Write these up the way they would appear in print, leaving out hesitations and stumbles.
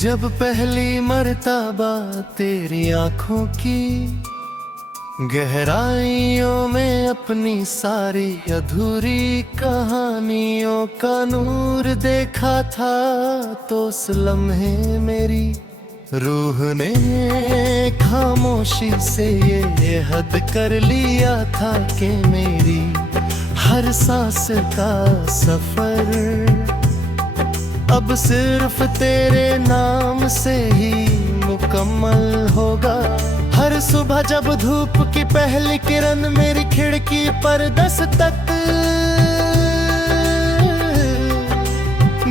जब पहली मर्तबा तेरी आंखों की गहराइयों में अपनी सारी अधूरी कहानियों का नूर देखा था, तो उस लम्हे मेरी रूह ने खामोशी से ये हद कर लिया था कि मेरी हर सांस का सफर अब सिर्फ तेरे नाम से ही मुकम्मल होगा। हर सुबह जब धूप की पहली किरण मेरी खिड़की पर दस्तक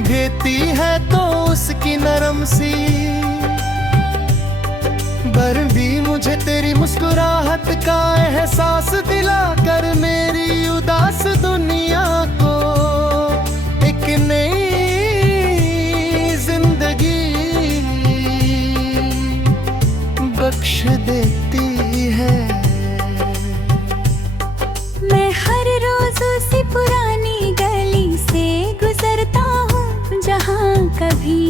देती है, तो उसकी नरम सी बर भी मुझे तेरी मुस्कुराहट का एहसास दिलाकर मेरी उदास दुनिया को एक नई बख्श देती है। मैं हर रोज उसी पुरानी गली से गुजरता हूँ, जहाँ कभी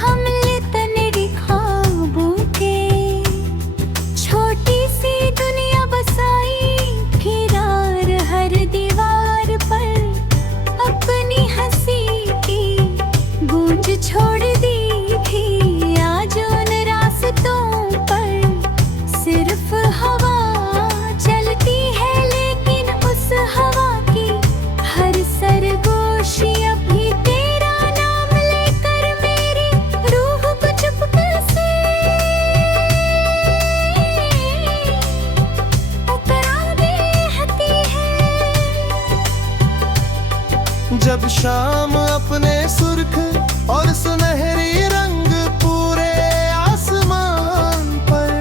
हमले तने ख्वाबों के छोटी सी दुनिया बसाई, फिरार हर दीवार पर अपनी हंसी की गूंज छोड़ दी थी। आज उन रास्तों सिर्फ हवा चलती है, लेकिन उस हवा की हर सरगोशी अभी तेरा नाम लेकर मेरी रूह को चुपके से टकरा देती है। जब शाम अपने सुर्ख और सुनहरी रंग पूरे आसमान पर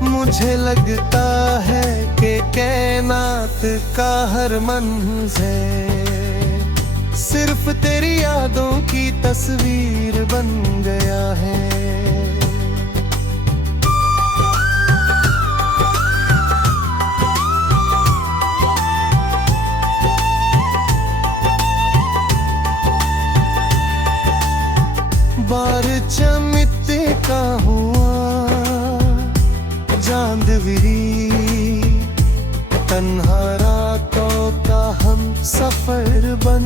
मुझे लगता है कि कायनात का हर मंज़र सिर्फ तेरी यादों की तस्वीर बन गया है। बार चमकते का हुआ चांदविरी, तन्हा रातों का हम सफर बन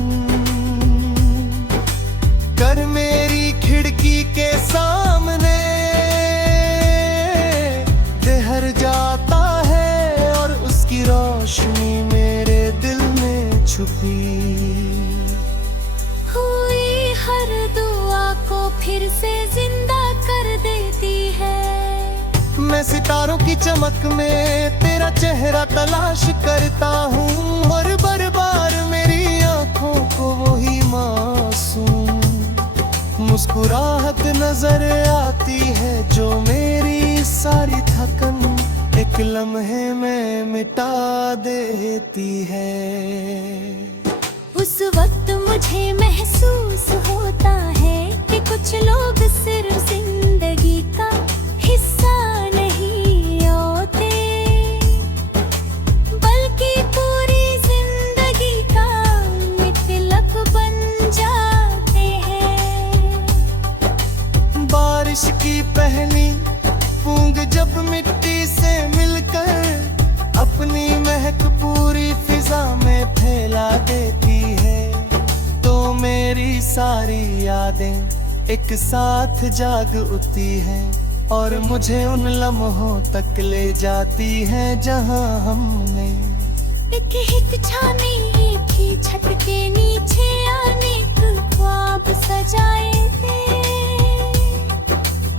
कर मेरी खिड़की के सामने ठहर जाता है, और उसकी रोशनी मेरे दिल में छुपी हुई हर दुआ को फिर से जिंदा कर देती है। मैं सितारों की चमक में तेरा चेहरा तलाश करता हूँ, और बार बार मेरी आंखों को वही मासूम मुस्कुराहट नजर आती है, जो मेरी सारी थकन एक लम्हे में मिटा देती है। उस वक्त मुझे महसूस होता है कि कुछ लोग सिर्फ जिंदगी का हिस्सा की पहली बूंद जब मिट्टी से मिलकर अपनी महक पूरी फिजा में फैला देती है, तो मेरी सारी यादें एक साथ जाग उठती हैं, और मुझे उन लम्हों तक ले जाती हैं जहां हमने एक हिचकिचाने एक ही छत के नीचे आने के ख्वाब सजाए थे।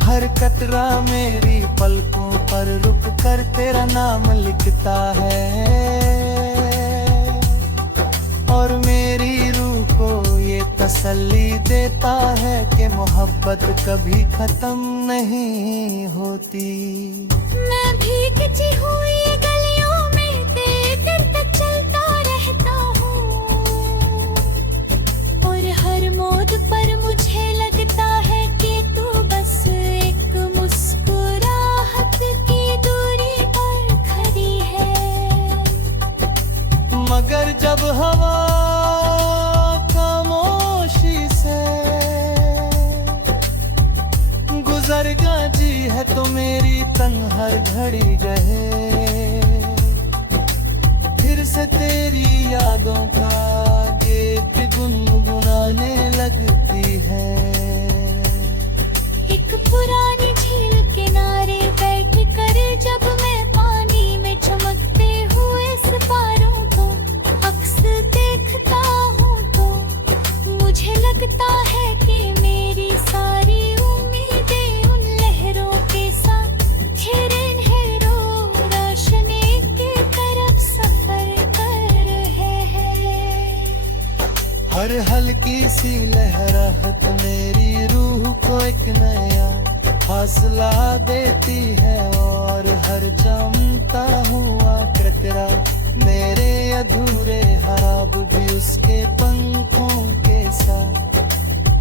हर कतरा मेरी पलकों पर रुक कर तेरा नाम लिखता है, और मेरी रूह को ये तसल्ली देता है कि मोहब्बत कभी खत्म नहीं होती। मैं भी खिंची हुई गलियों में तेरे तक चलता रहता हूँ, और हर मोड़ पर मुझे लगता है कि तू बस एक मुस्कुराहट की दूरी पर खड़ी है। मगर हल्की सी लहराहट मेरी रूह को एक नया हौसला देती है, और हर जमता हुआ कतरा मेरे अधूरे ख्वाब भी उसके पंखों के साथ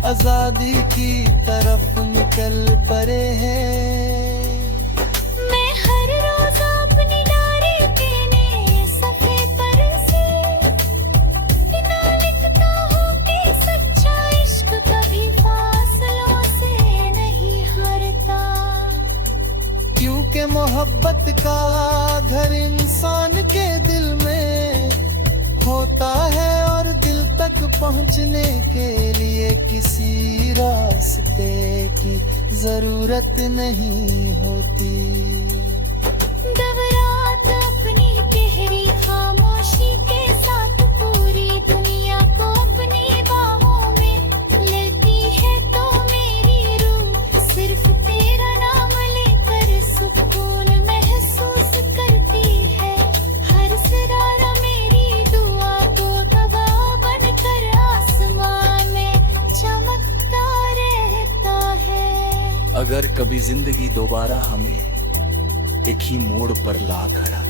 आजादी की तरफ निकल पड़े हैं। मैं हर रोज अपनी डायरी के नए सफ़े पर से इतना लिखता हूँ कि सच्चा इश्क कभी फासलों से नहीं हारता। क्योंकि मोहब्बत का घर इंसान के दिल में होता है, और दिल तक पहुंचने के लिए किसी रास्ते की जरूरत नहीं होती। घबराहट अपनी गहरी खामोशी के साथ पूरी दुनिया को अपनी बाहों में लेती है, तो मेरी रूह सिर्फ तेरा नाम लेकर सुकून महसूस करती है। हर सितारा मेरी दुआ को तबाह बनकर आसमान में चमकता रहता है। अगर कभी जिंदगी दोबारा हमें एक ही मोड़ पर ला खड़ा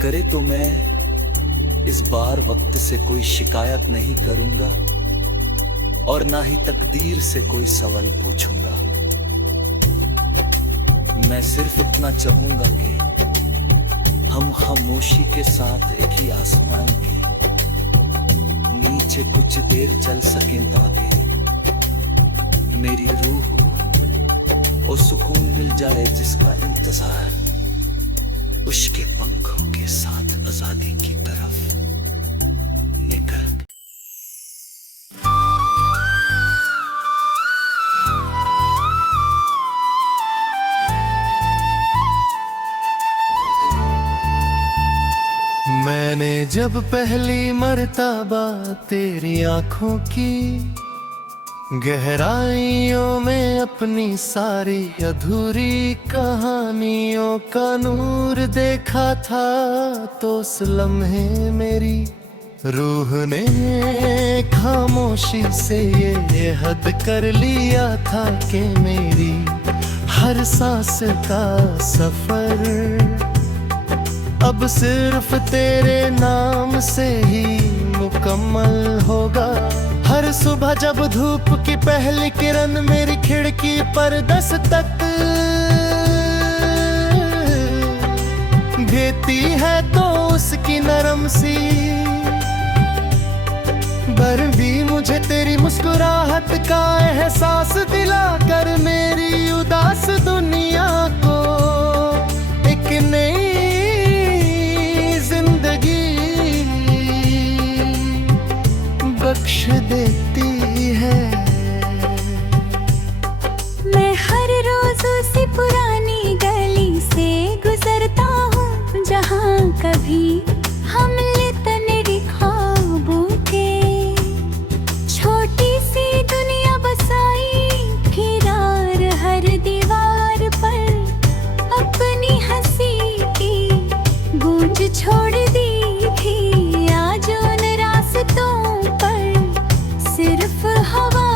करे, तो मैं इस बार वक्त से कोई शिकायत नहीं करूंगा, और ना ही तकदीर से कोई सवाल पूछूंगा। मैं सिर्फ इतना चाहूंगा कि हम खामोशी के साथ एक ही आसमान के नीचे कुछ देर चल सकें, ताकि मेरी रूह को सुकून मिल जाए जिसका इंतजार उसके पंखों के साथ आजादी की तरफ निकल। मैंने जब पहली मर्तबा तेरी आंखों की गहराइयों में अपनी सारी अधूरी कहानियों का नूर देखा था, तो उस लम्हे मेरी रूह ने खामोशी से ये हद कर लिया था कि मेरी हर सांस का सफर अब सिर्फ तेरे नाम से ही मुकम्मल होगा। हर सुबह जब धूप की पहली किरण मेरी खिड़की पर दस्तक देती है, तो उसकी नरम सी बर भी मुझे तेरी मुस्कुराहट का एहसास दिलाकर मेरी उदास दुनिया को एक नई बख्श देती है। मैं हर रोज उसी पुरानी गली से गुजरता हूँ, जहाँ कभी हमले तने ख्वाबों के छोटी सी दुनिया बसाई फिरार हर दीवार पर अपनी हंसी की गूंज छोड़ दी थी। आज उन रास्तों सिर्फ हवा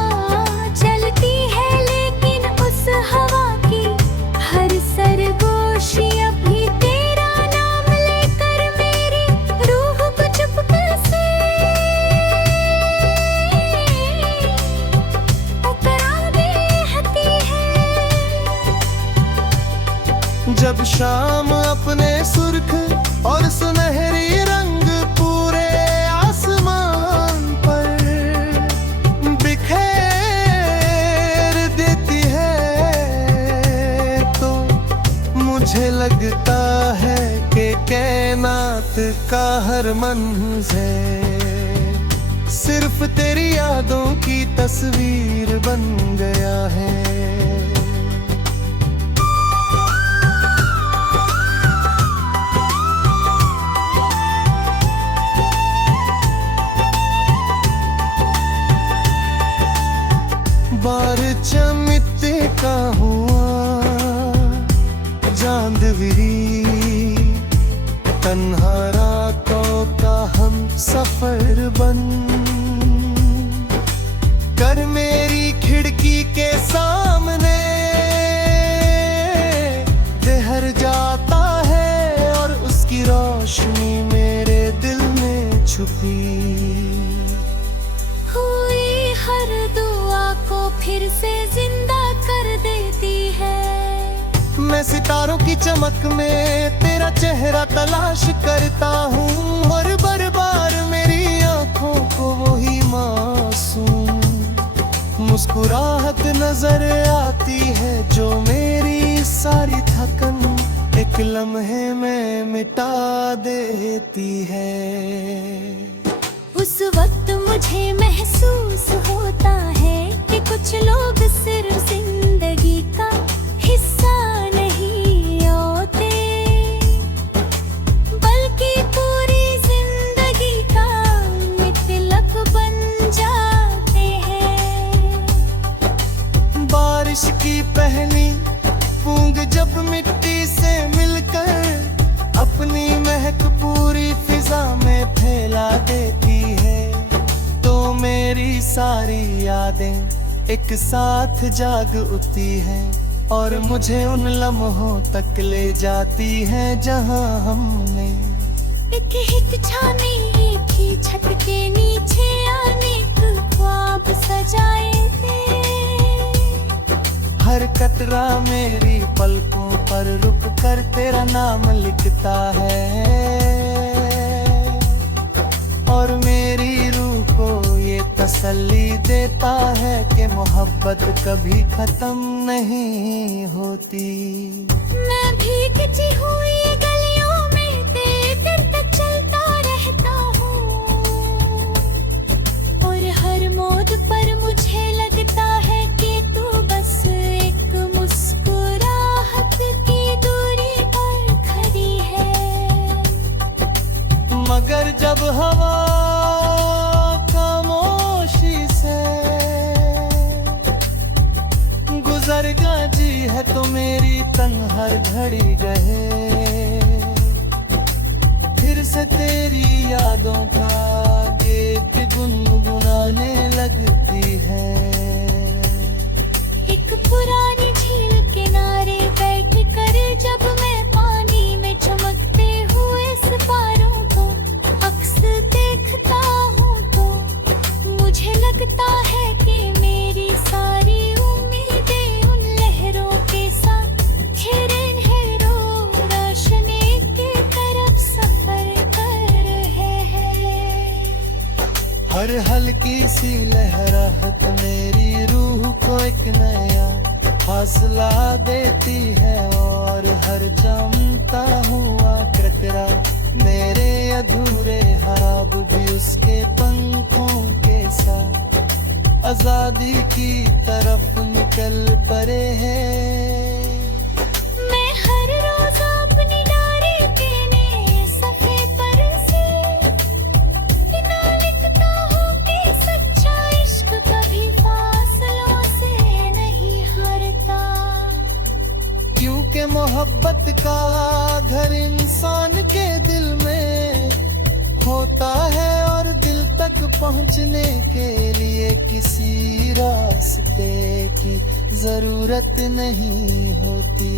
चलती है, लेकिन उस हवा की हर सरगोशी अभी तेरा नाम लेकर मेरी रूह को चुपके से टकरा देती है। जब शाम अपने सुर्ख और सुनहरी रंग पूरे आसमान पर मुझे लगता है कि कायनात का हर मंज़र सिर्फ तेरी यादों की तस्वीर बन गया है। बार चमकते का हुआ चांदवी, तन्हा रातों का हम सफर बंद कर मेरी खिड़की के सामने, देहर जाता है और उसकी रोशनी मेरे दिल में छुपी। हुई हर दुआ को फिर से जिंदा कर देती है। मैं सितारों की चमक में तेरा चेहरा तलाश करता हूँ, और बार बार मेरी आंखों को वही मासूम मुस्कुराहट नजर आती है, जो मेरी सारी थकन एक लम्हे में मिटा देती है। उस वक्त मुझे महसूस होता है कि कुछ लोग सिर्फ जिंदगी का हिस्सा नहीं होते, बल्कि पूरी जिंदगी का मतलब बन जाते हैं। बारिश की पहली बूंद जब मिट्टी से मिलकर अपनी महक पूरी फिजा में फैला देती है, तो मेरी सारी यादें एक साथ जाग उठती हैं और मुझे उन लम्हों तक ले जाती हैं जहां हमने एक हिचकिचाने एक ही छत के नीचे आने के ख्वाब सजाए थे। हर कतरा मेरी पलकों पर रुक कर तेरा नाम लिखता है, और मेरी रूह को ये तसल्ली देता है कि मोहब्बत कभी खत्म नहीं होती। मैं भी खिंची हुई गलियों में तेरे तक चलता रहता हूँ, और हर मोड़ पर मुझे लगता है कि तू बस एक मुस्कुराहट की दूरी पर खड़ी है। मगर जब हवा खामोशी से गुजर जी है तो मेरी तन हर घड़ी रहे, फिर से तेरी यादों का गीत गुनगुनाने लगती है। एक पुरानी झील किनारे बैठ कर जब मैं पानी में चमकते हुए सितारों को अक्स देखता हूँ, तो मुझे लगता है कि मेरी सारी उम्मीदें उन लहरों के साथ घेरे हैं, रोशनी की तरफ सफर कर रहे हैं। हर हल्की सी लहराहट मेरी रूह को एक नया हौसला देती है, और हर जमता हुआ कतरा मेरे अधूरे ख्वाब भी उसके पंखों के साथ आजादी की तरफ निकल पड़े हैं। मैं हर रोज अपनी डायरी के नए सफ़े पर से इतना लिखता हूँ कि सच्चा इश्क कभी फासलों से नहीं हारता। क्योंकि मोहब्बत का घर इंसान के दिल में होता है, और दिल तक पहुंचने के लिए किसी रास्ते की जरूरत नहीं होती।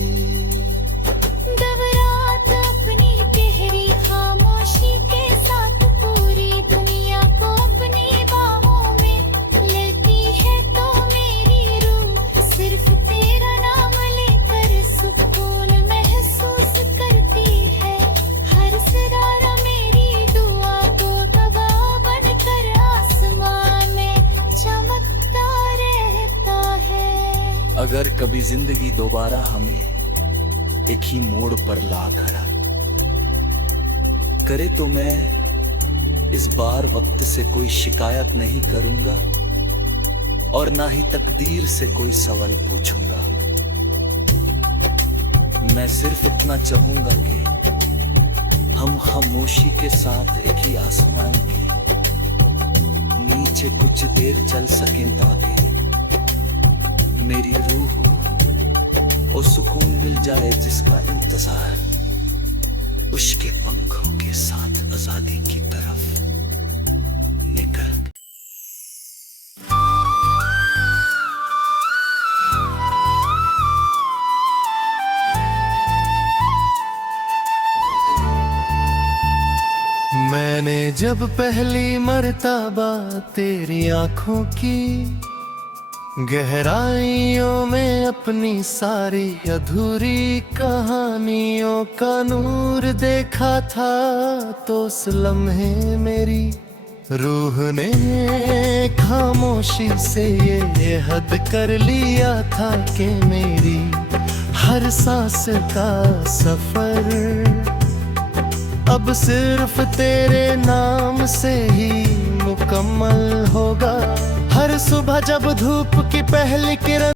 घबराहट अपनी गहरी खामोशी के साथ पूरी दुनिया को अपनी बाहों में लेती है, तो मेरी रूह सिर्फ तेरा नाम लेकर सुकून महसूस करती है। हर सितारा मेरी दुआ को गवाह बनकर आसमान में चमकता रहता है। अगर कभी जिंदगी दोबारा हमें एक ही मोड़ पर ला खड़ा करे, तो मैं इस बार वक्त से कोई शिकायत नहीं करूंगा, और ना ही तकदीर से कोई सवाल पूछूंगा। मैं सिर्फ इतना चाहूंगा कि हम खामोशी के साथ एक ही आसमान के नीचे कुछ देर चल सकें, ताकि मेरी रूह को वो सुकून मिल जाए जिसका इंतजार उसके पंखों के साथ आजादी की तरफ। मैंने जब पहली मर्तबा तेरी आंखों की गहराइयों में अपनी सारी अधूरी कहानियों का नूर देखा था, तो उस लम्हे मेरी रूह ने खामोशी से ये हद कर लिया था कि मेरी हर सांस का सफर अब सिर्फ तेरे नाम से ही मुकम्मल होगा। हर सुबह जब धूप की पहली किरण